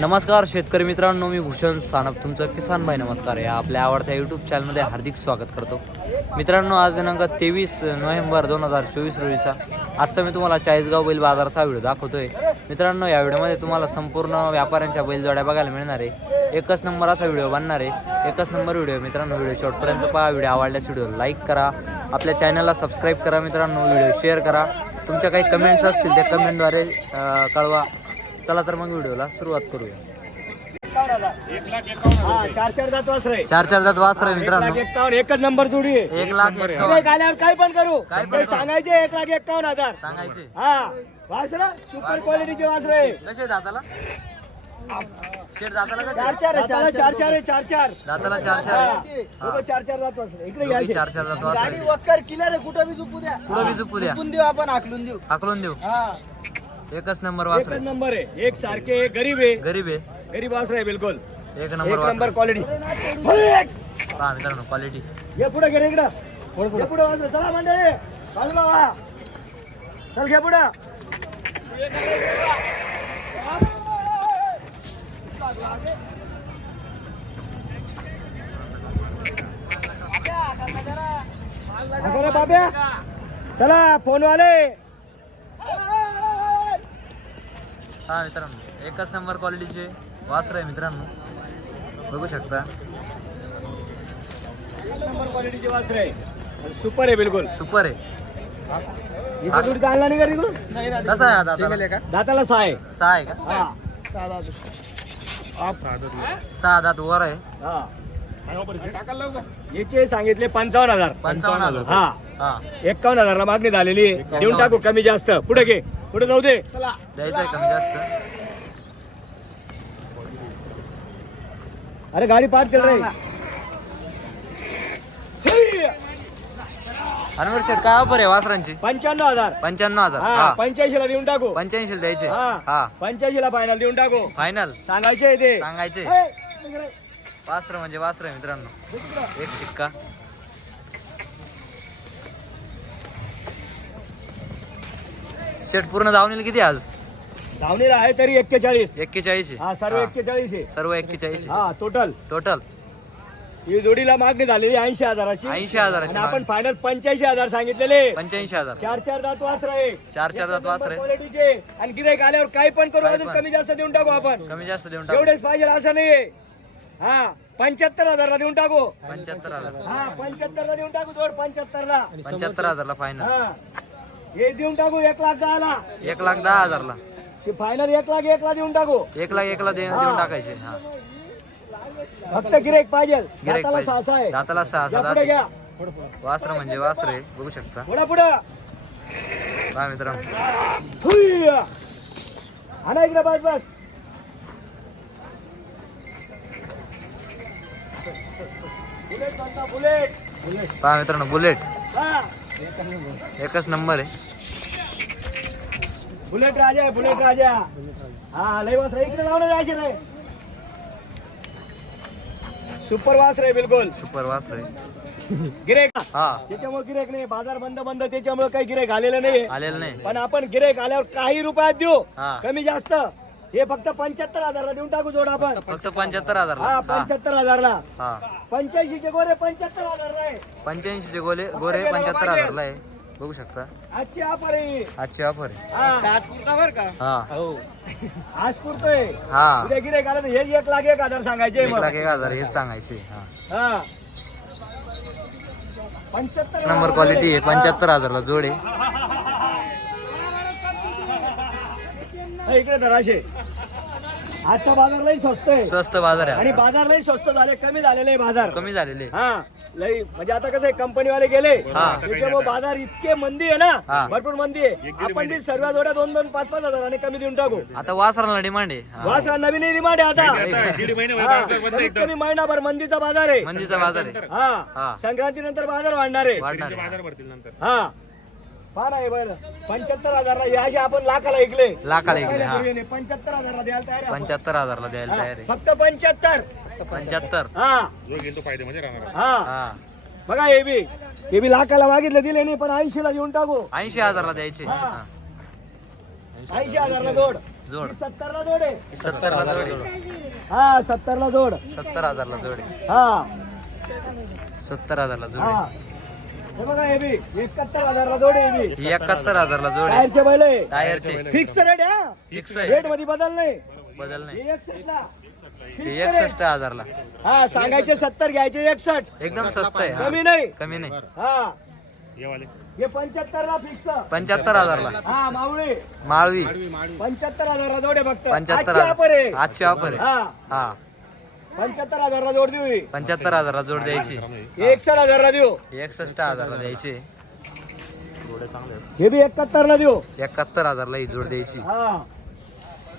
नमस्कार शेतकरी मित्रांनो मी भूषण सानप. तुमचं किसान भाई नमस्कार. या आपल्या आवडत्या यूट्यूब चॅनलमध्ये हार्दिक स्वागत करतो. मित्रांनो आज दिनांक तेवीस नोव्हेंबर दोन हजार चोवीस रोजीचा आजचा मी तुम्हाला चाळीसगाव बैल बाजाराचा व्हिडिओ दाखवतोय. मित्रांनो या व्हिडिओमध्ये तुम्हाला संपूर्ण व्यापाऱ्यांच्या बैलजोड्या बघायला मिळणार आहे. एकच नंबर असा व्हिडिओ बनणार आहे. एकच नंबर व्हिडिओ मित्रांनो व्हिडिओ शॉर्टपर्यंत पहा. व्हिडिओ आवडल्यास व्हिडिओ लाईक करा. आपल्या चॅनलला सबस्क्राईब करा मित्रांनो. व्हिडिओ शेअर करा. तुमच्या काही कमेंट्स असतील त्या कमेंटद्वारे कळवा. चला तर मग व्हिडिओला सुरुवात करूया. हा चार चार जात वासरे चार चार जात वासर मित्रांनो. एकच नंबर जोडी एक लाख एकावन्न आल्यावर काय पण करू. काय पण. सांगायचे एक लाख एक्कावन्न हजार. सांगायचे. हा वासरा सुपर क्वालिटीचे वासरे आहे. कसे दाताला? शेट दाताला कसे चार चार चार चार चार आहे, चार चार. दाताला चार चार हा. आहे. दोघं चार चार जात वासरे. इकडे दोघी घ्यायचे चार चार जात गाडी. वक्कर किलर आहे कुठं बी झोपू द्या. पुढं बी झोपू द्या. झोपून देऊ आपण हाकलून देऊ. हाकलून देऊ. हा. एकच नंबर वासर. एकच आहे. नंबर आहे. एक सारखे गरीब आहे. गरीब आहे. गरीब वासरे आहे बिलकुल. एक एक नंबर वासर. नंबर. क्वालिटी पहा मित्रांनो क्वालिटी ये पुढे घे रे इकडं. पुढे पुढे. वाजलं चला मंडळी बाजूला वा चल घे पुढे. बाब्या. चला फोन हा मित्रांनो एकच नंबर क्वालिटीचे वासर आहे मित्रांनो. बघू शकता. नंबर क्वालिटीचे वासरे आहे. सुपर आहे बिलकुल. सुपर आहे. इथं थोडी नाही का तिकडून कसा आहे हा दाताला? दाताला सहा आहे. सहा आहे का? हा. सहा दात. वर आहे. हा. याचे सांगितले पंचावन्न हजार. पंचावन्न हजार. हा. हा. एक्कावन्न हजारला मागणी झालेली आहे. देऊन टाकू कमी जास्त. पुढे घे. पुढे जाऊ दे. कमी जास्त? अरे गाडी पार्क केलं रे. अनवर शेट काय ऑफर आहे वासरांची? पंच्याण्णव हजार. पंच्याण्णव हजार. पंच्याऐंशी ला देऊन टाकू. पंच्याऐंशी द्यायचे. हा हा. पंच्याऐंशी ला फायनल देऊन टाकू. फायनल सांगायचे ते. सांगायचे. वासर म्हणजे वासर आहे मित्रांनो. एक शिक्का. सेट पूर्ण धावणीला किती आज? धावणीला आहे तरी एक्केचाळीस. एक्केचाळीस हा सर्व एक्केचाळीस आहे. सर्व एक्केचाळीस हा टोटल टोटल ही जोडीला मागणी झालेली ऐंशी हजाराची. 80 हजाराची आणि आपण फायनल पंच्याऐंशी हजार सांगितलेले. पंच्याऐंशी हजार. चार चार दात वासर आहे. चार चार दात वासर आहे. क्वालिटीचे आणि गिराईक आल्यावर काही पण करू अजून. कमी जास्त देऊन टाकू आपण. कमी जास्त देऊन टाकू. एवढेच पाहिजे असं नाहीये. हा पंच्याहत्तर हजारला देऊन टाकू. पंच्याहत्तर हजार हा पंच्याहत्तर ला देऊन टाकू जोड पंच्याहत्तर ला पंच्याहत्तर हजारला फायनल हा. हे देऊन टाकू एक लाख दहाला. एक लाख दहा हजारला. फायनल एक लाख एक ला देऊन टाकू. एक लाख एकला दे- देऊन टाकायचे हा. फक्त गिरेक पाहिजे. गिऱ्हाईक दाताला पाहिजे. सहा सहा आहे. दाताला सहा या सहा पुढे घ्या. दात वासर म्हणजे वासर आहे बघू शकता. पुढे पुढे. पहा मित्रांनो. आणा इकडे बस बस. बुलेट बनता, बुलेट. पहा मित्रांनो बुलेट. हा. एकच नंबर आहे. बुलेट राजा आहे बुलेट राजा. हा लय वास रे इकडे लावून जायचे रे. सुपर वास रे बिलकुल. सुपर वासर आहे गिरेक. हा. त्याच्यामुळे गिरेक नाही. बाजार बंद बंद. त्याच्यामुळे काही गिरेक आलेलं नाही आलेलं नाही. पण आपण गिरेक आल्यावर काही रुपयात देऊ. कमी जास्त. हे फक्त पंच्याहत्तर हजारला देऊन टाकू जोड आपण. फक्त पंच्याहत्तर हजारला. हा हा. पंच्याहत्तर हजारला. हा. पंच्याऐंशीचे गोरे पंच्याहत्तर हजार आहे. पंच्याऐंशीचे गोले गोरे पंच्याहत्तर हजारला आहे. बघू शकता. आजची ऑफर आहे. आजची ऑफर आहे. हा. हा. आज पुरतोय. हा. उद्या गिरेक आलं तर हेच एक लाख एक हजार सांगायचे एक मग. लाख एक हजार हेच सांगायचे हा. हा. पंच्याहत्तर नंबर हजार क्वालिटी आहे. हा. पंच्याहत्तर हजारला जोड. आहे इकडे धराशे आजचा बाजार लई स्वस्त आहे. स्वस्त बाजार आणि आहे बाजार लई स्वस्त झाले कमी झालेले आहे बाजार. कमी झालेले हा लई म्हणजे आता कसं आहे कंपनीवाले गेले. हा. त्याच्यामुळे बाजार इतके मंदी आहे हा. ना भरपूर मंदी आहे. आपण बी सर्व जोड्या दोन दोन पाच पाच हजाराने कमी देऊन टाकू. आता वासराला डिमांड आहे. हा. वासरा नवीन डिमांड आहे आता. हा, कमी महिनाभर मंदीचा बाजार आहे. मंदीचा बाजार आहे. हा हा. संक्रांती नंतर बाजार वाढणार आहे. वाढणार आहे. हा. फार आहे बरं पंच्याहत्तर हजारला हे असे आपण लाखाला ऐकले लाखाला ऐकले, हा. पंच्याहत्तर हजारला द्यायला तयार आहे आपण. पंच्याहत्तर हजारला द्यायला हा, तयार आहे. फक्त पंच्याहत्तर. पंच्याहत्तर. हा. हा. हा. बघा हे बी. हे बी लाखाला मागितलं दिले नाही पण ऐंशी ला देऊन टाकू. ऐंशी हजारला द्यायचे. हा. हा. ऐंशी हजारला जोड. जोड. ही सत्तरला जोड आहे. सत्तरला जोड आहे. हा सत्तरला जोड. सत्तर हजारला जोड आहे. हा. सत्तर हजारला जोड हा. आहे हे बघा हे बी. एकाहत्तर हजारला जोड आहे हे. बी ही एकाहत्तर हजारला जोड. आहे टायरचे बैल आहे. टायरचे फिक्स रेट हा. फिक्स आहे. रेटमध्ये बदल नाही. बदल नाही. हे एकसष्ट हजारला. हा सांगायचे सत्तर घ्यायचे एकसष्ट. एकदम स्वस्त आहे हा. कमी नाही. कमी नाही. हा. हे पंच्याहत्तर ला फिक्स पंच्याहत्तर हजारला. हा मावळे. माळवी. पंच्याहत्तर हजारला जोड आहे फक्त. पंच्याहत्तर आजची offer आहे. हजार आजची ऑफर आहे. हा. हा. पंच्याहत्तर हजारला जोड देऊ ही. पंच्याहत्तर हजारला जोड द्यायची. एकसष्ट हजारला देऊ. एकसष्ट हजारला द्यायची. हे बी एकाहत्तर ला देऊ. एकाहत्तर हजारला ही जोड द्यायची. हा.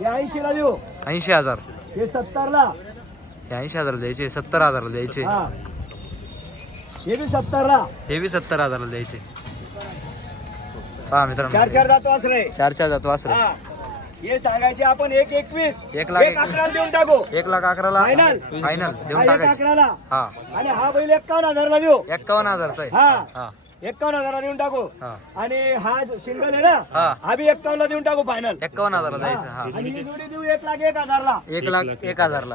हे ऐंशी ला देऊ. ऐंशी हजार. हे सत्तर ला हे ऐंशी हजारला द्यायचे सत्तर हजारला द्यायचे. हा. हे बी सत्तर ला हे बी सत्तर हजारला द्यायचे. पहा मित्रांनो. चार चार जातो असरे चार चार जातो वासरे हा. हे सांगायचे आपण एक एकवीस. एक लाख एक अकराला देऊन टाकू. एक लाख अकराला. फायनल हा, देऊन एक टाकायचं. अकराला. हा. आणि हा बैल एक्कावन्न हजारला देऊ. एक्कावन्न हजारचा आहे हा. हा. एक्कावन्न हजारला देऊन टाकू. हा. आणि हा सिंगल आहे ना हा. हा बी एक्कावन्न ला देऊन टाकू फायनल एक्कावन्न हजारला द्यायचं हा. आणि ही जोडी देऊ एक लाख एक हजारला. एक लाख एक हजारला.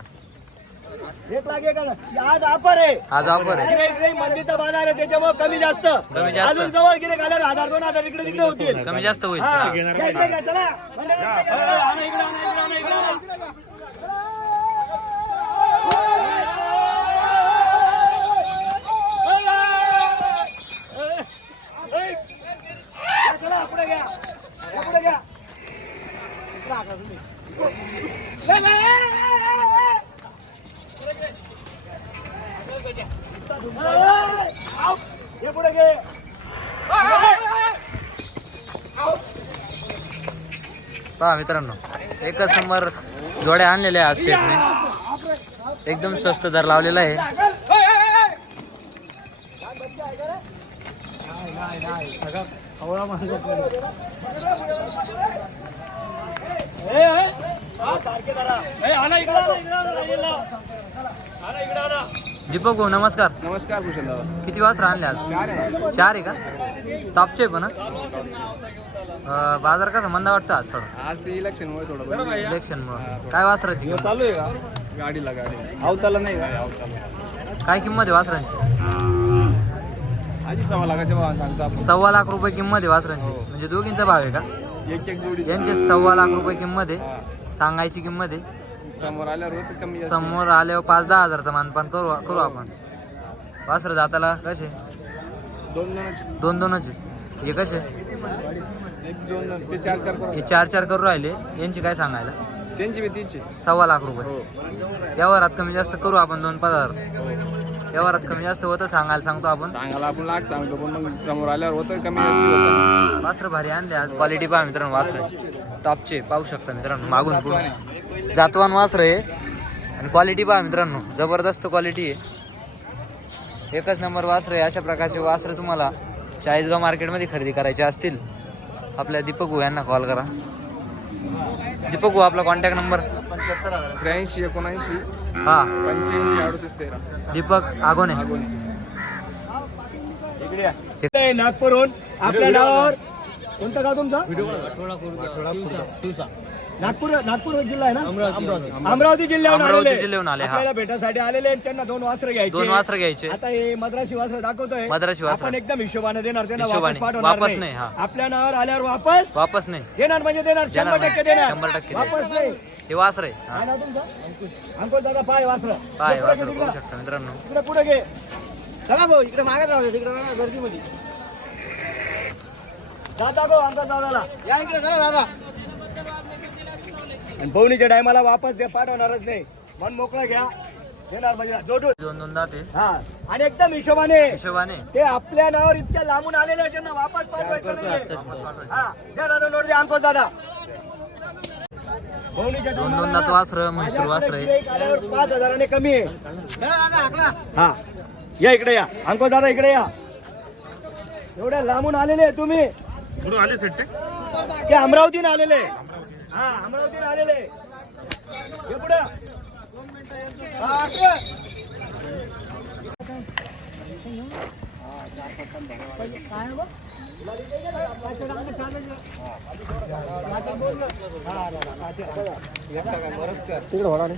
एक लाख एक हजार आज ऑफर आहे. आज ऑफर आहे. मंदीचा बाजार आहे त्याच्यामुळे कमी जास्त. कमी जास्त. अजून जवळ गिरे घालर हजार दोन हजार इकडे तिकडे होतील. कमी जास्त होईल. हा. घ्या, इकडे घ्या, चला. मंडळी, इकडे घ्या, चला. आणा, इकडे आणा, इकडे आणा, इकडे आणा. घ्या, चला, पुढे घ्या. घ्या, पुढे घ्या. ले, ले, आऊ. हे पुढे घे पहा मित्रांनो एकच नंबर जोड्या आणलेल्या आहे आज शेटने. एकदम स्वस्त दर लावलेला आहे. दीपक भाऊ नमस्कार. नमस्कार भूषण किती वाजता आणले आज? चार आहे. का? टॉपचे पण? अं, बाजार कसा मंदा वाटतं आज थोडं? आज ते इलेक्शन मुळे थोडं बरं. इलेक्शन मुळे. काय वासराची किंमत? चालू आहे का? गाडीला गाडी अवताला नाही का? काय किंमत आहे वासरांची? आजी सव्वा लाखाच्या भावानं सांगतो आपण. सव्वा लाख रुपये किंमत आहे वासरांची. म्हणजे दोघींचा भाव आहे का? एक एक जोडी यांचे सव्वा लाख रुपये किंमत आहे. हा. सांगायची किंमत आहे. समोर आल्यावर होतं कमी जास्त? समोर आल्यावर पाच दहा हजारचा मानपान करू करू आपण. वासर जाताला कसे? दोन दोनच दोन दोनच आहे. हे कसे? एक दोन ते चार चार करू हे चार चार करू राहिले. यांची काय सांगायला? त्यांची बी तीनशे. सव्वा लाख रुपये. हो. व्यवहारात कमी जास्त करू आपण दोन पाच हजार व्यवहारात कमी जास्त होतं सांगायला सांगतो आपण. सांगायला आपण लाख सांगतो पण मग समोर आल्यावर होतं कमी जास्त होतं. वासर भारी आणले आज. क्वालिटी पहा मित्रांनो वासराची टॉपचे पाहू शकता मित्रांनो मागून पुढून जातवान वासर आहे आणि क्वालिटी पहा मित्रांनो जबरदस्त क्वालिटी आहे. एकच नंबर वासर आहे अशा प्रकारचे वासर तुम्हाला चाळीसगाव मार्केटमध्ये खरेदी करायचे असतील. आपल्या दीपक भाऊ यांना कॉल करा. दीपक भाऊ आपला कॉन्टॅक्ट नंबर त्र्याऐंशी एकोणऐंशी हा. पंच्याऐंशी अडतीस तेरा. दीपक आगोने. नागपूरहून. आपल्या नावावर. कोणतं गाव तुमचं? नागपूर नागपूर जिल्हा आहे ना? अमरावती जिल्ह्याहून अमरावती आलेले जिल्ह्याहून आले, हा. आपल्याला भेटासाठी आलेले आणि त्यांना दोन वास्त्र घ्यायचे. दोन वासर घ्यायचे. आता हे मद्रासी वास्त्र दाखवतोय. मद्रासी वासरं. आपण एकदम हिशोबाने देणार त्यांना वापस हिशोबाने. पाठवणार वापस नाही, हा. आपल्या नावावर आल्यावर वापस वापस नाही. देणार म्हणजे देणार शंभर देणार टक्के. देणार. शंभर टक्के देणार. वापस नाही. हे वासर आहे हा. काय नाव तुमचं? अंकुश दादा पाय वास्त्र पाय वासर. पाहू शकता मित्रांनो. इकडे पुढे घे. चला भाऊ इकडे मागत राहू तिकडे गर्दीमध्ये. दादा गो आमचा दादाला. या इकडे चला दादा. आणि पवनीच्या टायमाला वापस दे पाठवणारच नाही. मन मोकळं घ्या. देणार म्हणजे जोडून दोन दोन दाते हा. आणि एकदम हिशोबाने. हिशोबाने. ते आपल्या नावावर इतक्या लांबून आलेले आहेत, त्यांना वापस पाठवायचं नाही हा. द्या दादा नोट द्या दादा. पवनीच्या दोन टायमाला दोन दात वासर म्हैसूर वासर. आहे गिऱ्हाईक आल्यावर पाच हजाराने कमी आहे. हा. या इकडे या. अंको दादा इकडे या. एवढ्या लांबून आलेले आहे तुम्ही. कुठून आले सेट ते अमरावतीने आलेले हा अमरावतीने आलेले हे पुढे हा, इकडे. तिकडे होणार